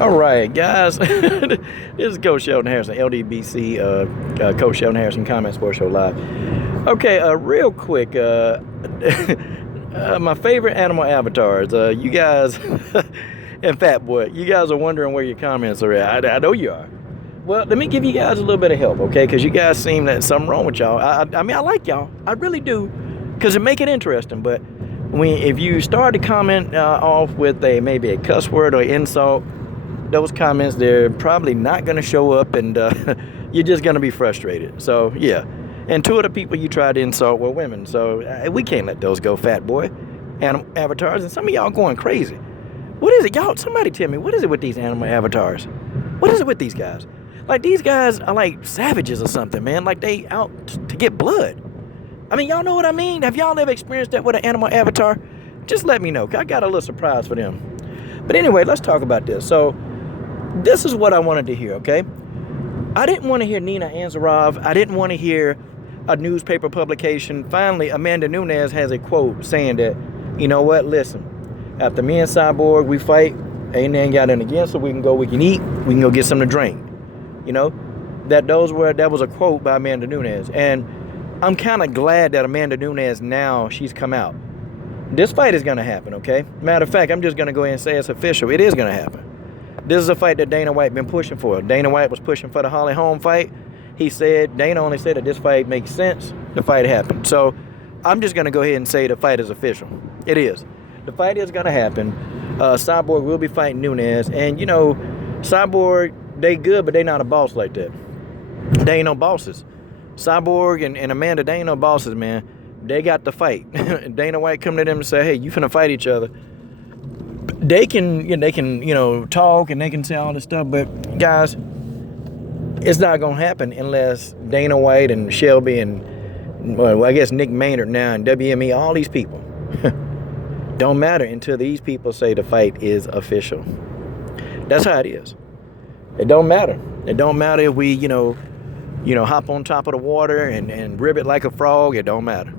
All right, guys. This is Coach Sheldon Harrison, LDBC, Coach Sheldon Harrison, Comment Sports Show Live. Okay, real quick, my favorite animal avatars. You guys, and Fat Boy, you guys are wondering where your comments are at. I know you are. Well, let me give you guys a little bit of help, okay? Because you guys seem that something wrong with y'all. I mean, I like y'all. I really do, because it make it interesting. But if you start to comment off with maybe a cuss word or insult, those comments, they're probably not going to show up, and you're just going to be frustrated. So, yeah. And two of the people you tried to insult were women. So, we can't let those go, Fat Boy. Animal avatars. And some of y'all going crazy. What is it? Y'all, somebody tell me, what is it with these animal avatars? What is it with these guys? Like, these guys are like savages or something, man. Like, they out to get blood. I mean, y'all know what I mean? Have y'all ever experienced that with an animal avatar? Just let me know, 'cause I got a little surprise for them. But anyway, let's talk about this. So, this is what I wanted to hear, okay? I didn't want to hear Nina Anzarov. I didn't want to hear a newspaper publication. Finally, Amanda Nunes has a quote saying that, you know what, listen, after me and Cyborg, we fight, ain't got nothing against, so we can eat, we can go get something to drink. You know, that was a quote by Amanda Nunes. And I'm kind of glad that Amanda Nunes now, she's come out. This fight is going to happen, okay? Matter of fact, I'm just going to go ahead and say it's official. It is going to happen. This is a fight that Dana White been pushing for. Dana White was pushing for the Holly Holm fight. Dana only said that this fight makes sense. The fight happened. So I'm just going to go ahead and say the fight is official. It is. The fight is going to happen. Cyborg will be fighting Nunes. And, you know, Cyborg, they good, but they not a boss like that. They ain't no bosses. Cyborg and Amanda, they ain't no bosses, man. They got the fight. Dana White come to them and say, hey, you finna fight each other. They can talk and they can say all this stuff, but guys, it's not gonna happen unless Dana White and Shelby and, well, I guess Nick Maynard now and WME, all these people, don't matter until these people say the fight is official. That's how it is. It don't matter. It don't matter if we, hop on top of the water and ribbit like a frog. It don't matter.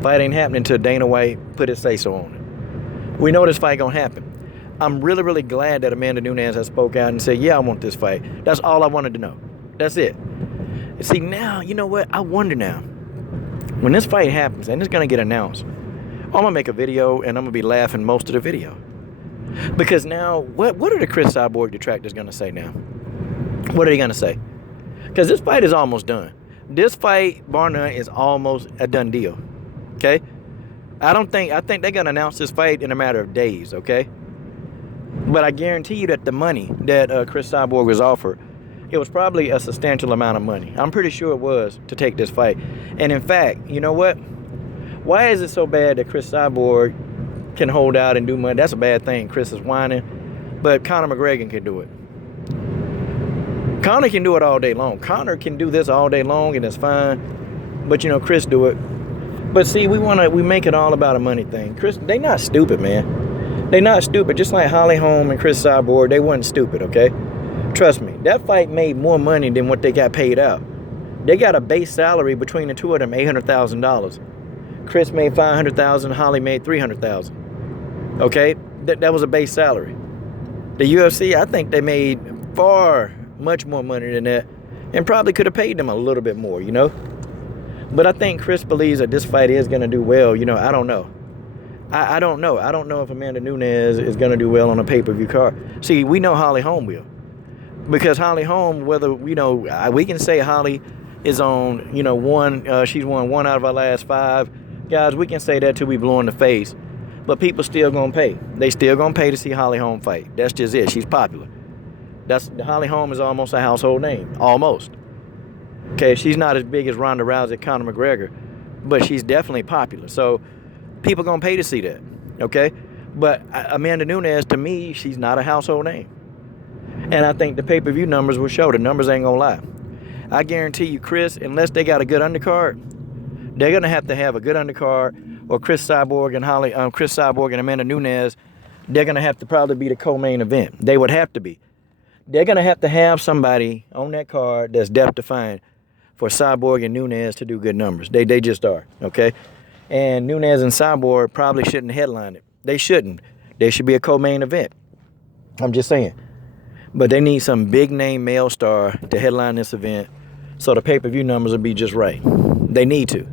Fight ain't happening until Dana White put his say-so on it. We know this fight gonna happen. I'm really, really glad that Amanda Nunes has spoke out and said, yeah, I want this fight. That's all I wanted to know. That's it. And see, now, you know what? I wonder now, when this fight happens and it's gonna get announced, I'm gonna make a video and I'm gonna be laughing most of the video. Because now, what are the Cris Cyborg detractors gonna say now? What are they gonna say? Because this fight is almost done. This fight, bar none, is almost a done deal. Okay? I think they're going to announce this fight in a matter of days, okay? But I guarantee you that the money that Cris Cyborg was offered, it was probably a substantial amount of money. I'm pretty sure it was to take this fight. And in fact, you know what? Why is it so bad that Cris Cyborg can hold out and do money? That's a bad thing. Cris is whining. But Conor McGregor can do it. Conor can do it all day long. Conor can do this all day long and it's fine. But, Cris do it. But see, we make it all about a money thing. Cris, they not stupid, man. They not stupid. Just like Holly Holm and Cris Cyborg, they wasn't stupid, okay? Trust me, that fight made more money than what they got paid out. They got a base salary between the two of them, $800,000. Cris made $500,000, Holly made $300,000. Okay? That was a base salary. The UFC, I think they made much more money than that, and probably could have paid them a little bit more, But I think Cris believes that this fight is going to do well. I don't know. I don't know. I don't know if Amanda Nunes is going to do well on a pay-per-view card. See, we know Holly Holm will. Because Holly Holm, we can say Holly is on, she's won 1 out of our last 5. Guys, we can say that till we blow in the face. But people still going to pay. They still going to pay to see Holly Holm fight. That's just it. She's popular. Holly Holm is almost a household name. Almost. Okay, she's not as big as Ronda Rousey, Conor McGregor, but she's definitely popular. So people gonna pay to see that, okay? But Amanda Nunes, to me, she's not a household name. And I think the pay-per-view numbers will show. The numbers ain't gonna lie. I guarantee you, Cris, unless they got a good undercard, they're gonna have to have a good undercard, or Cris Cyborg and Amanda Nunes, they're gonna have to probably be the co-main event. They would have to be. They're gonna have to have somebody on that card that's depth defined for Cyborg and Nunes to do good numbers. They just are, okay? And Nunes and Cyborg probably shouldn't headline it. They shouldn't. They should be a co-main event. I'm just saying. But they need some big name male star to headline this event so the pay-per-view numbers will be just right. They need to.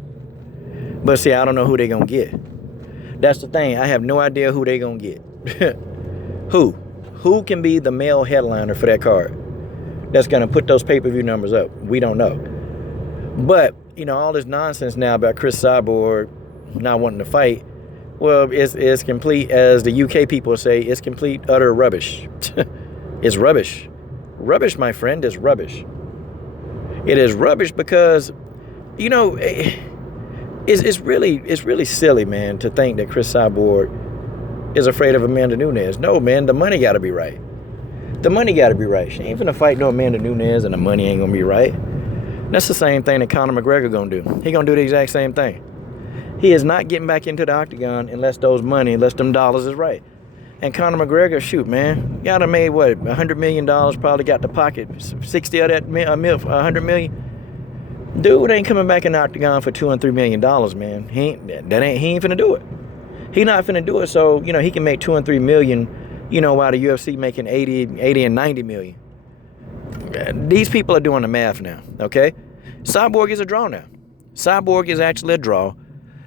But see, I don't know who they're going to get. That's the thing. I have no idea who they're going to get. Who? Who can be the male headliner for that card that's going to put those pay-per-view numbers up? We don't know. But, you know, all this nonsense now about Cris Cyborg not wanting to fight, well, it's complete, as the UK people say, it's complete, utter rubbish. It's rubbish. Rubbish, my friend, is rubbish. It is rubbish because, you know, it's really silly, man, to think that Cris Cyborg is afraid of Amanda Nunes. No, man, the money got to be right. The money got to be right. She ain't finna fight no Amanda Nunes and the money ain't gonna be right. That's the same thing that Conor McGregor gonna do. He gonna do the exact same thing. He is not getting back into the octagon unless them dollars is right. And Conor McGregor, shoot, man, got him made what, $100 million? Probably got the pocket 60 of that, $100 million. Dude ain't coming back in the octagon for $2 and $3 million, man. He ain't finna do it. He not finna do it, so you know he can make $2 and $3 million, you know, while the UFC making 80 and 90 million. These people are doing the math now, okay? Cyborg is a draw now. Cyborg is actually a draw.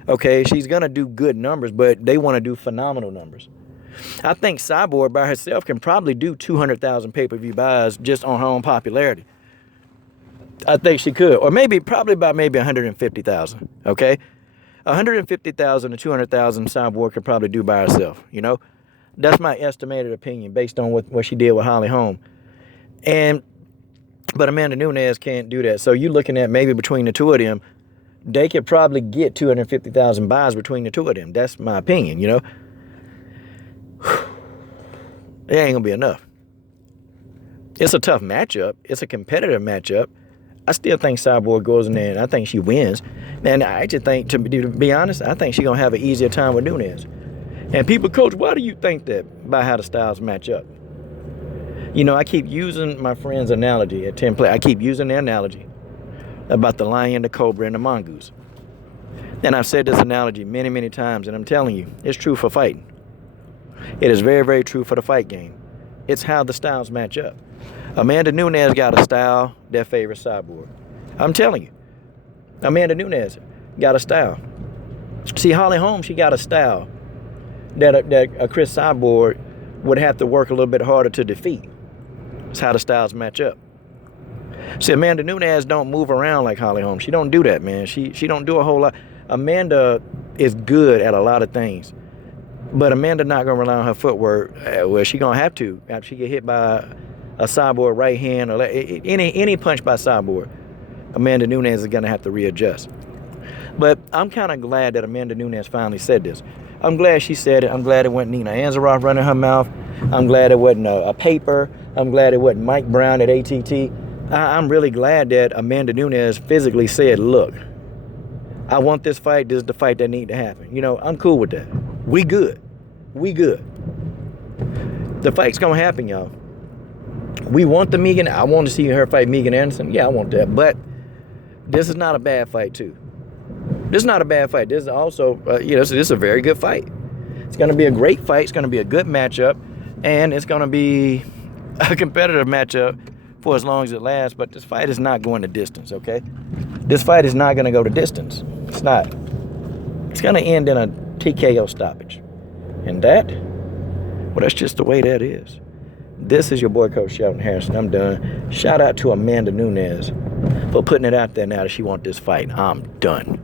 Okay, she's gonna do good numbers, but they want to do phenomenal numbers. I think Cyborg by herself can probably do 200,000 pay-per-view buys just on her own popularity. I think she could, or probably about 150,000. Okay, 150,000 to 200,000 Cyborg could probably do by herself. You know, that's my estimated opinion based on what she did with Holly Holm. But Amanda Nunes can't do that. So you're looking at maybe between the two of them, they could probably get 250,000 buys between the two of them. That's my opinion, you know. It ain't gonna be enough. It's a tough matchup. It's a competitive matchup. I still think Cyborg goes in there and I think she wins. And I just think, to be honest, I think she's gonna have an easier time with Nunes. And people, coach, why do you think that by how the styles match up? You know, I keep using my friend's analogy at 10 play. I keep using the analogy about the lion, the cobra, and the mongoose. And I've said this analogy many, many times, and I'm telling you, it's true for fighting. It is very, very true for the fight game. It's how the styles match up. Amanda Nunes got a style that favors Cyborg. I'm telling you. Amanda Nunes got a style. See, Holly Holm, she got a style that a Cris Cyborg would have to work a little bit harder to defeat. It's how the styles match up. See, Amanda Nunes don't move around like Holly Holm. She don't do that, man. She don't do a whole lot. Amanda is good at a lot of things. But Amanda not going to rely on her footwork. Well, she going to have to. After she get hit by a Cyborg right hand or any punch by Cyborg, Amanda Nunes is going to have to readjust. But I'm kind of glad that Amanda Nunes finally said this. I'm glad she said it. I'm glad it wasn't Nina Ansaroff running her mouth. I'm glad it wasn't a paper. I'm glad it wasn't Mike Brown at ATT. I'm really glad that Amanda Nunes physically said, look, I want this fight. This is the fight that need to happen. You know, I'm cool with that. We good. We good. The fight's going to happen, y'all. We want the Megan. I want to see her fight Megan Anderson. Yeah, I want that. But this is not a bad fight, too. This is not a bad fight. This is also, this is a very good fight. It's going to be a great fight. It's going to be a good matchup. And it's going to be a competitive matchup for as long as it lasts. But this fight is not going the distance, okay? This fight is not going to go the distance. It's not. It's going to end in a TKO stoppage. And that, well, that's just the way that is. This is your boy, Coach Shelton Harrison. I'm done. Shout out to Amanda Nunes for putting it out there now that she wants this fight. I'm done.